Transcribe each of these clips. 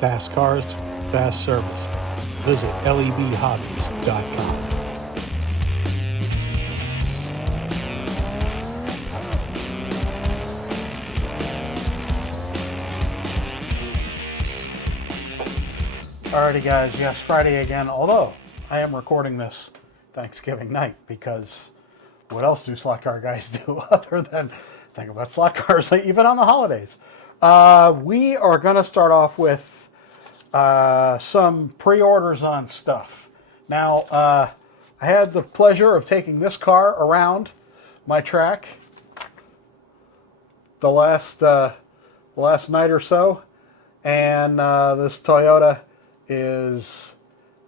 Fast cars, fast service. Visit lebhobbies.com. Alrighty guys, yes, Friday again, although I am recording this Thanksgiving night because what else do slot car guys do other than think about slot cars even on the holidays? We are going to start off with some pre-orders on stuff. Now, I had the pleasure of taking this car around my track the last night or so, and this Toyota is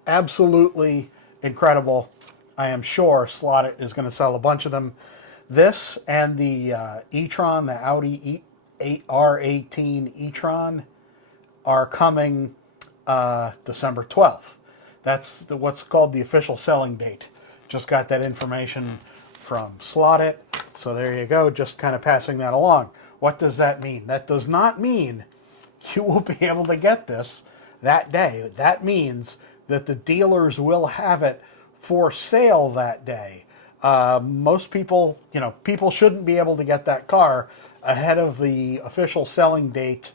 absolutely incredible. I am sure Slot is going to sell a bunch of them. This and the e-tron, the Audi R18 e-tron, are coming December 12th. That's what's called the official selling date. Just got that information from Slot. So there you go, just kind of passing that along. What does that mean? That does not mean you will be able to get this that day. That means that the dealers will have it for sale that day. Most people, people shouldn't be able to get that car ahead of the official selling date.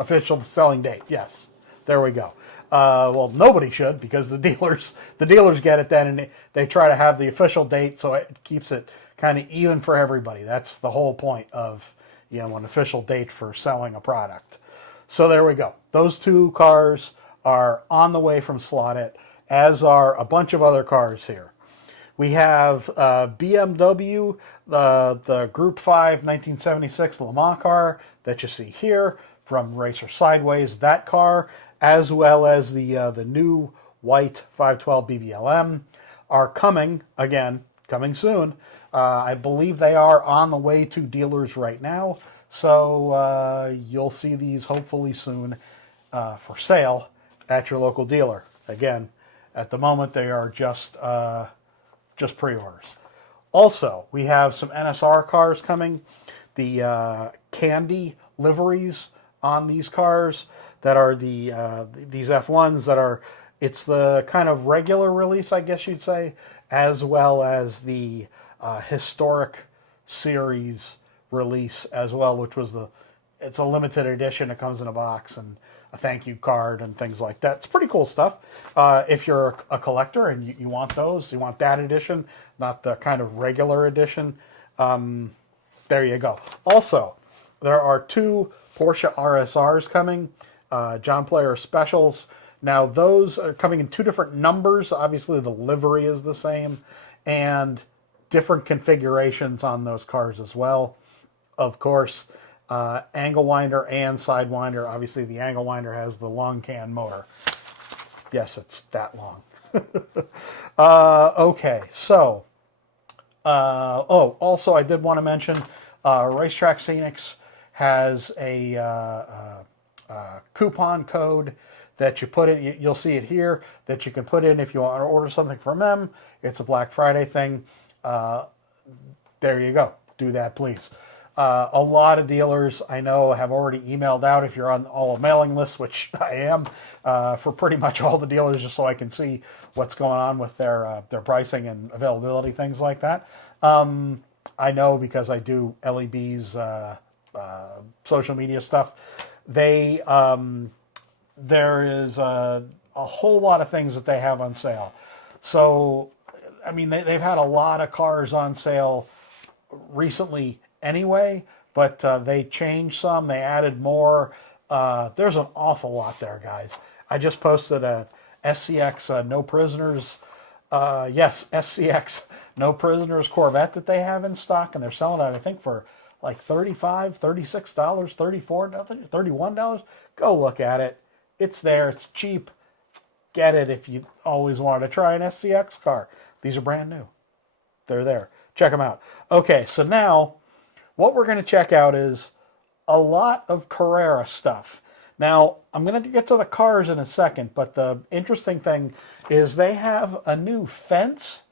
Official selling date, yes. There we go. Well, nobody should, because the dealers get it then, and they try to have the official date so it keeps it kind of even for everybody. That's the whole point of an official date for selling a product. So there we go. Those two cars are on the way from Slot, as are a bunch of other cars here. We have BMW, the Group 5 1976 Le Mans car that you see here from Racer Sideways, that car, as well as the new white 512 BBLM are coming soon. I believe they are on the way to dealers right now. So you'll see these hopefully soon for sale at your local dealer. Again, at the moment they are just pre-orders. Also, we have some NSR cars coming. The candy liveries on these cars that are these F1s that are, it's the kind of regular release, I guess you'd say, as well as the historic series release as well, which was it's a limited edition. It comes in a box and a thank you card and things like that. It's pretty cool stuff. If you're a collector and you want those, you want that edition, not the kind of regular edition, there you go. Also, there are two Porsche RSRs coming, John Player specials. Now, those are coming in two different numbers. Obviously, the livery is the same, and different configurations on those cars as well. Of course, angle winder and sidewinder. Obviously, the angle winder has the long can motor. Yes, it's that long. Okay, so, also I did want to mention, Racetrack Scenics has a coupon code that you put in. You'll see it here, that you can put in if you want to order something from them. It's a Black Friday thing. There you go. Do that, please. A lot of dealers I know have already emailed out, if you're on all the mailing lists, which I am, for pretty much all the dealers, just so I can see what's going on with their pricing and availability, things like that. I know because I do LEB's social media stuff. There is a whole lot of things that they have on sale. So, I mean, they've had a lot of cars on sale recently anyway, but they changed some. They added more. There's an awful lot there, guys. I just posted a SCX No Prisoners. Yes, SCX No Prisoners Corvette that they have in stock, and they're selling it, I think, for like $35, $36, $34, $31. Go look at it. It's there. It's cheap. Get it if you always wanted to try an SCX car. These are brand new. They're there. Check them out. Okay, so now what we're going to check out is a lot of Carrera stuff. Now, I'm going to get to the cars in a second, but the interesting thing is they have a new fence,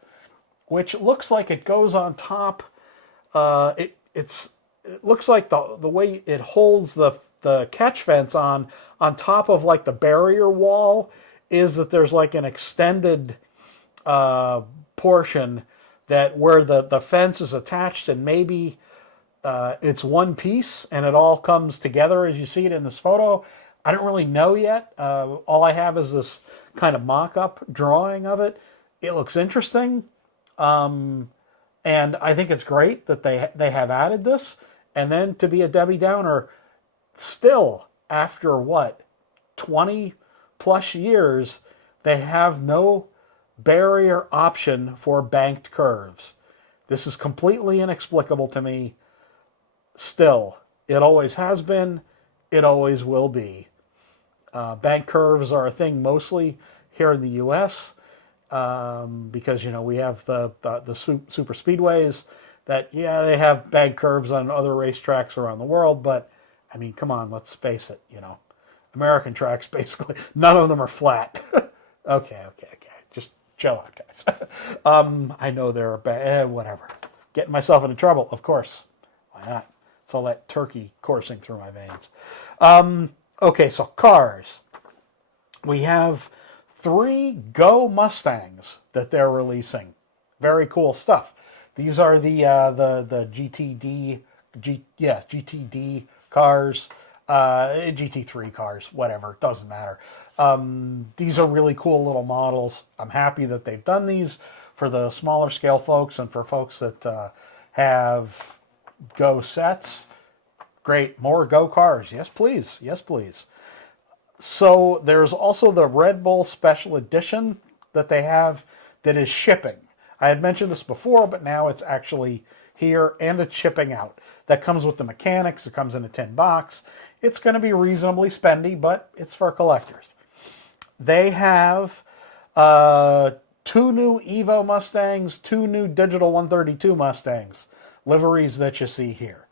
which looks like it goes on top. It looks like the way it holds the the catch fence on top of like the barrier wall is that there's like an extended portion that where the fence is attached, and maybe it's one piece and it all comes together as you see it in this photo. I don't really know yet. All I have is this kind of mock-up drawing of it. It looks interesting, and I think it's great that they have added this. And then to be a Debbie Downer, still after what, 20 plus years, they have no barrier option for banked curves. This is completely inexplicable to me. Still, it always has been, it always will be. Bank curves are a thing mostly here in the U.S. Because, you know, we have the super speedways that, yeah, they have bank curves on other racetracks around the world, but, I mean, come on, let's face it, you know. American tracks, basically, none of them are flat. Okay. Just chill out, guys. I know there are bad, whatever. Getting myself into trouble, of course. Why not? It's all that turkey coursing through my veins. Okay, so cars. We have 3 Go Mustangs that they're releasing. Very cool stuff. These are the GTD cars, GT3 cars, whatever, doesn't matter. These are really cool little models. I'm happy that they've done these for the smaller scale folks and for folks that have Go sets. Great, more Go cars. Yes, please. Yes, please. So there's also the Red Bull Special Edition that they have that is shipping. I had mentioned this before, but now it's actually here and it's shipping out. That comes with the mechanics. It comes in a tin box. It's going to be reasonably spendy, but it's for collectors. They have 2 new Evo Mustangs, 2 new Digital 132 Mustangs, liveries that you see here.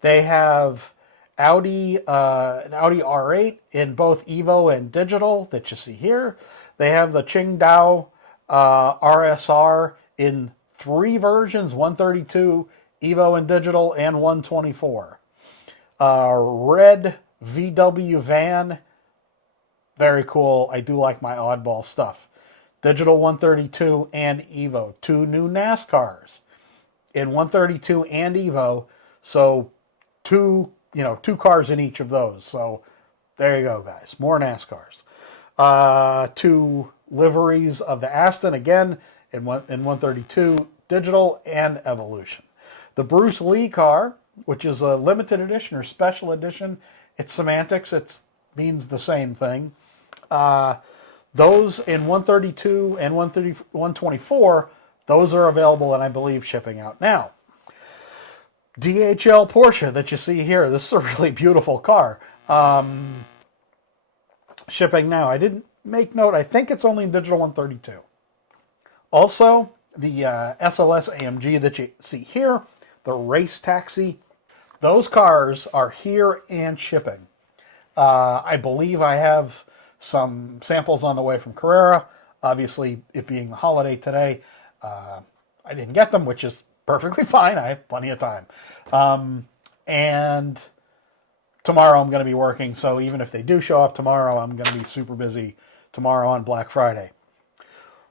They have an Audi R8 in both Evo and Digital that you see here. They have the Qingdao RSR in 3 versions, 132, Evo and Digital, and 124. Red VW van, very cool. I do like my oddball stuff. Digital 132 and Evo. 2 new NASCARs in 132 and Evo. So 2 cars in each of those. So there you go, guys. More NASCARs. 2 liveries of the Aston, again, in 132, Digital and Evolution. The Bruce Lee car, which is a limited edition or special edition, it's semantics. It means the same thing. Those in 132 and 124, those are available and I believe shipping out now. DHL Porsche that you see here. This is a really beautiful car. Shipping now. I didn't make note. I think it's only in Digital 132. Also, the SLS AMG that you see here, the Race Taxi. Those cars are here and shipping. I believe I have some samples on the way from Carrera. Obviously, it being the holiday today, I didn't get them, which is perfectly fine. I have plenty of time. And tomorrow I'm going to be working, so even if they do show up tomorrow, I'm going to be super busy tomorrow on Black Friday.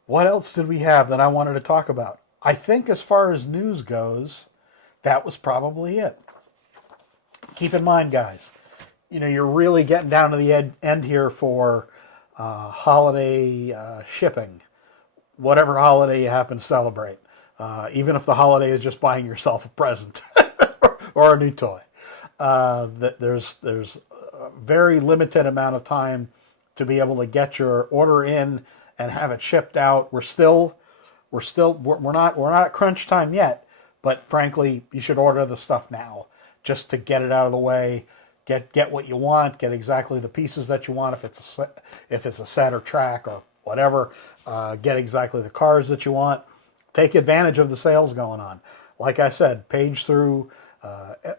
What else did we have that I wanted to talk about? I think as far as news goes, that was probably it. Keep in mind, guys, you're really getting down to the end here for holiday shipping, whatever holiday you happen to celebrate. Even if the holiday is just buying yourself a present or a new toy. There's a very limited amount of time to be able to get your order in and have it shipped out. We're not at crunch time yet, but frankly, you should order the stuff now just to get it out of the way. Get what you want. Get exactly the pieces that you want. If it's a set or track or whatever, get exactly the cars that you want. Take advantage of the sales going on. Like I said, page through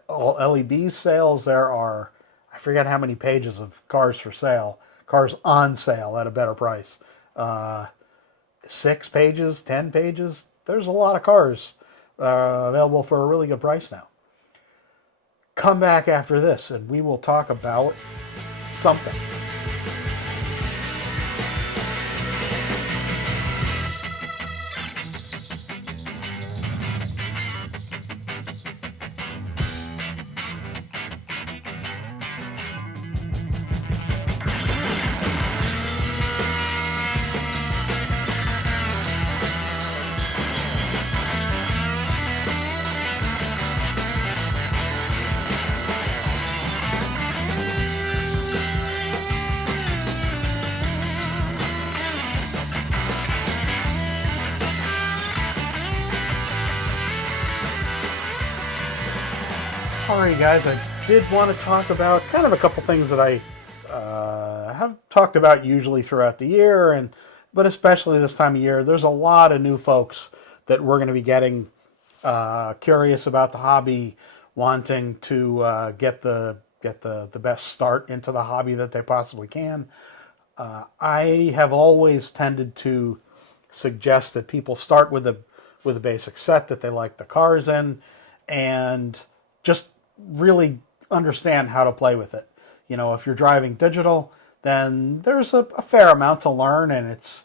all LEB's sales, there are, I forget how many pages of cars for sale, cars on sale at a better price. 6 pages, 10 pages. There's a lot of cars available for a really good price now. come back after this and we will talk about something. Alright guys, I did want to talk about kind of a couple things that I have talked about usually throughout the year, but especially this time of year. There's a lot of new folks that we're going to be getting curious about the hobby, wanting to get the best start into the hobby that they possibly can. I have always tended to suggest that people start with a basic set that they like the cars in, and just really understand how to play with it. You know, if you're driving digital, then there's a fair amount to learn, and it's,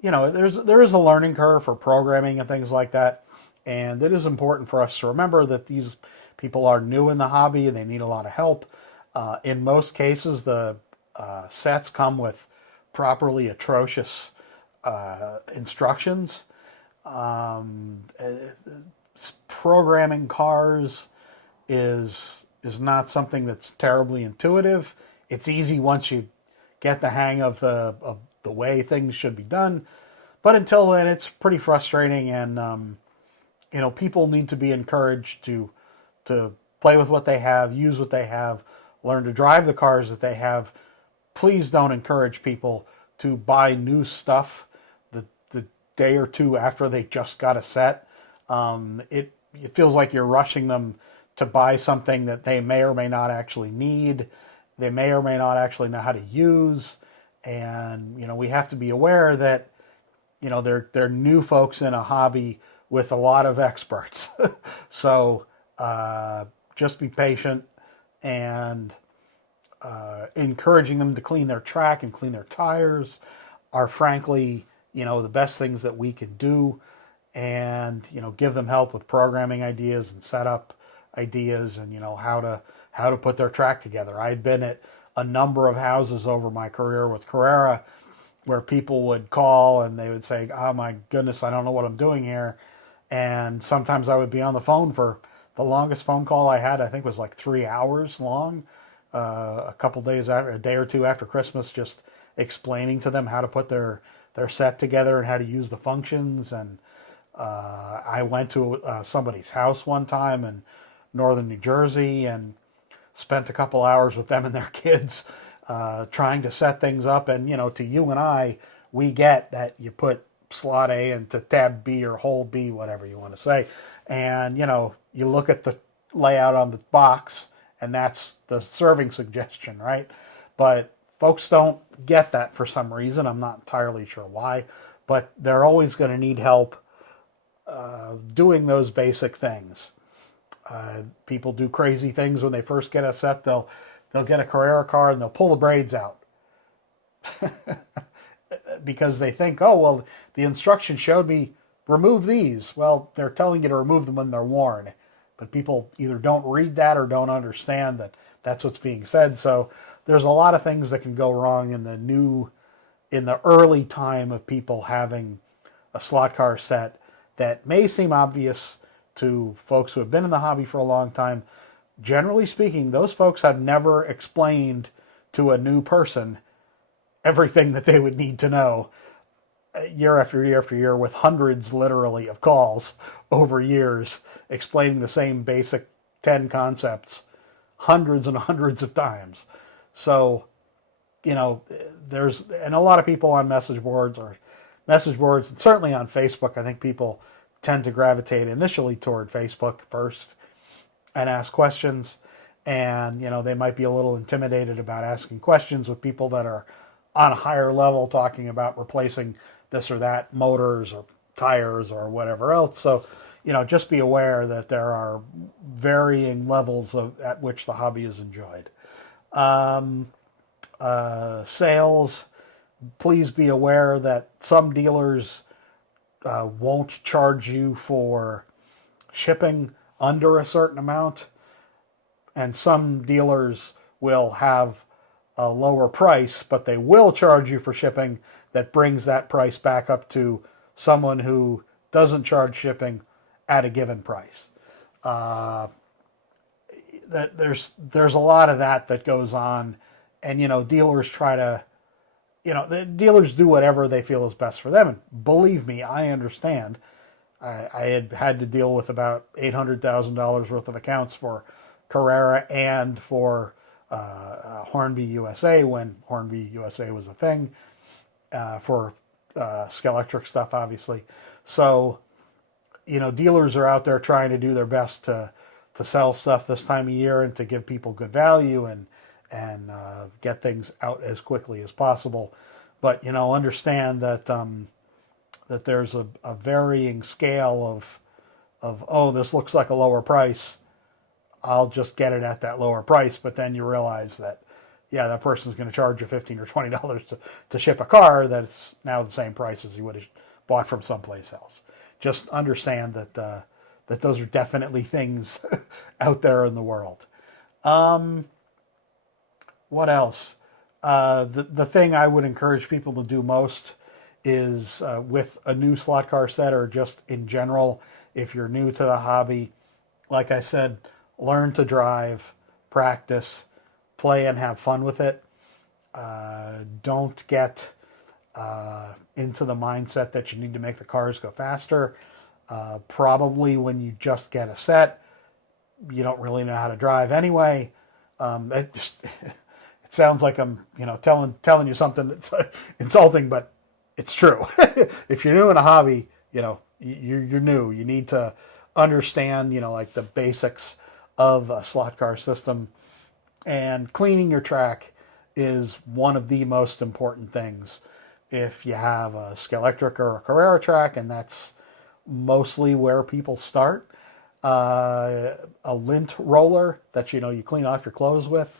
you know, there is a learning curve for programming and things like that. And it is important for us to remember that these people are new in the hobby and they need a lot of help. In most cases, the sets come with properly atrocious instructions. Programming cars is not something that's terribly intuitive. It's easy once you get the hang of the way things should be done, but until then, it's pretty frustrating. And you know, people need to be encouraged to play with what they have, use what they have, learn to drive the cars that they have. Please don't encourage people to buy new stuff the day or two after they just got a set. It feels like you're rushing them to buy something that they may or may not actually need, they may or may not actually know how to use. And, you know, we have to be aware that, you know, they're new folks in a hobby with a lot of experts. So just be patient, and encouraging them to clean their track and clean their tires are frankly, you know, the best things that we can do. And, you know, give them help with programming ideas and setup ideas, and, you know, how to put their track together. I'd been at a number of houses over my career with Carrera where people would call and they would say, oh my goodness, I don't know what I'm doing here. And sometimes I would be on the phone for, the longest phone call I had, I think, was like 3 hours long, a couple days after, a day or two after Christmas, just explaining to them how to put their set together and how to use the functions. And I went to somebody's house one time in northern New Jersey and spent a couple hours with them and their kids trying to set things up. And, you know, to you and I, we get that you put slot A into tab B or hole B, whatever you want to say. And, you know, you look at the layout on the box and that's the serving suggestion, right? But folks don't get that for some reason. I'm not entirely sure why, but they're always going to need help doing those basic things. People do crazy things when they first get a set. They'll get a Carrera car and they'll pull the braids out because they think, oh, well, the instructions showed me remove these. Well, they're telling you to remove them when they're worn, but people either don't read that or don't understand that that's what's being said. So there's a lot of things that can go wrong in the early time of people having a slot car set that may seem obvious to folks who have been in the hobby for a long time. Generally speaking, those folks have never explained to a new person everything that they would need to know year after year after year, with hundreds literally of calls over years explaining the same basic 10 concepts hundreds and hundreds of times. So, you know, and a lot of people on message boards, and certainly on Facebook, I think people tend to gravitate initially toward Facebook first and ask questions. And, you know, they might be a little intimidated about asking questions with people that are on a higher level talking about replacing this or that motors or tires or whatever else. So, just be aware that there are varying levels at which the hobby is enjoyed. Sales, please be aware that some dealers won't charge you for shipping under a certain amount, and some dealers will have a lower price, but they will charge you for shipping that brings that price back up to someone who doesn't charge shipping at a given price. There's a lot of that goes on, and dealers try to, the dealers do whatever they feel is best for them. And believe me, I understand. I had to deal with about $800,000 worth of accounts for Carrera and for Hornby USA when Hornby USA was a thing, for Scalextric stuff, obviously. So, dealers are out there trying to do their best to sell stuff this time of year and to give people good value and get things out as quickly as possible. But, understand that that there's a varying scale of, oh, this looks like a lower price, I'll just get it at that lower price. But then you realize that, yeah, that person's going to charge you $15 or $20 to ship a car that's now the same price as you would have bought from someplace else. Just understand that that those are definitely things out there in the world. What else? The thing I would encourage people to do most is with a new slot car set, or just in general, if you're new to the hobby, like I said, learn to drive, practice, play, and have fun with it. Don't get into the mindset that you need to make the cars go faster. Probably when you just get a set, you don't really know how to drive anyway. It sounds like I'm telling you something that's insulting, but it's true. If you're new in a hobby, you're new. You need to understand like the basics of a slot car system, and cleaning your track is one of the most important things. If you have a Scalextric or a Carrera track, and that's mostly where people start, a lint roller that you clean off your clothes with,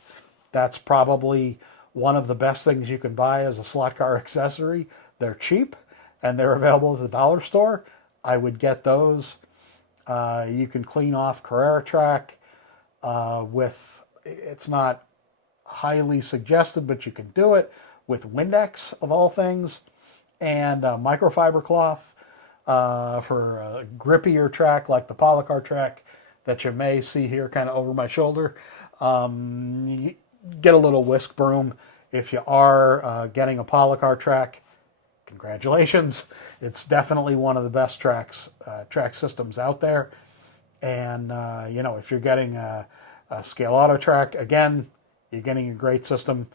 that's probably one of the best things you can buy as a slot car accessory. They're cheap and they're available at the dollar store. I would get those. You can clean off Carrera track with, it's not highly suggested, but you can do it with Windex of all things, and microfiber cloth for a grippier track like the Polycar track that you may see here kind of over my shoulder. You get a little whisk broom. If you are getting a Polycar track, congratulations. It's definitely one of the best track systems out there. And, if you're getting a Scale Auto track, again, you're getting a great system.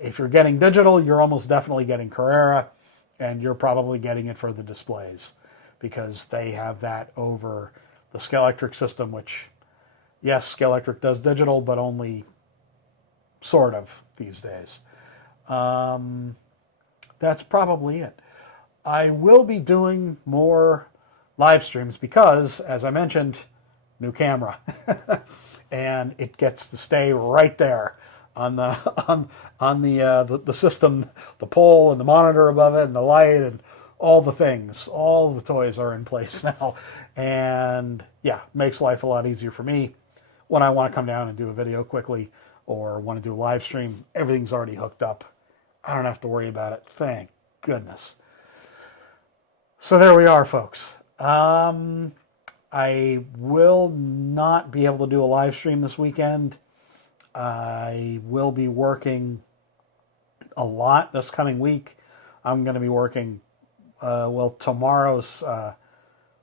If you're getting digital, you're almost definitely getting Carrera, and you're probably getting it for the displays because they have that over the Scalextric system, which, yes, Scalextric does digital, but only sort of these days. That's probably it. I will be doing more live streams because, as I mentioned, new camera. And it gets to stay right there on the system, the pole and the monitor above it and the light and all the things. All the toys are in place now. And yeah, makes life a lot easier for me when I want to come down and do a video quickly or want to do a live stream. Everything's already hooked up. I don't have to worry about it. Thank goodness. So there we are, folks. I will not be able to do a live stream this weekend. I will be working a lot this coming week. I'm going to be working, tomorrow's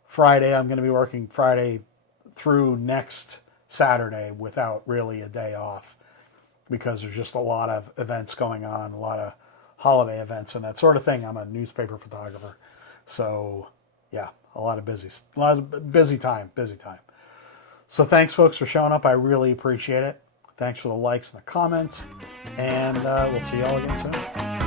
Friday. I'm going to be working Friday through next Saturday without really a day off because there's just a lot of events going on, a lot of holiday events and that sort of thing. I'm a newspaper photographer. So, yeah, a lot of busy time. So thanks, folks, for showing up. I really appreciate it. Thanks for the likes and the comments, and we'll see you all again soon.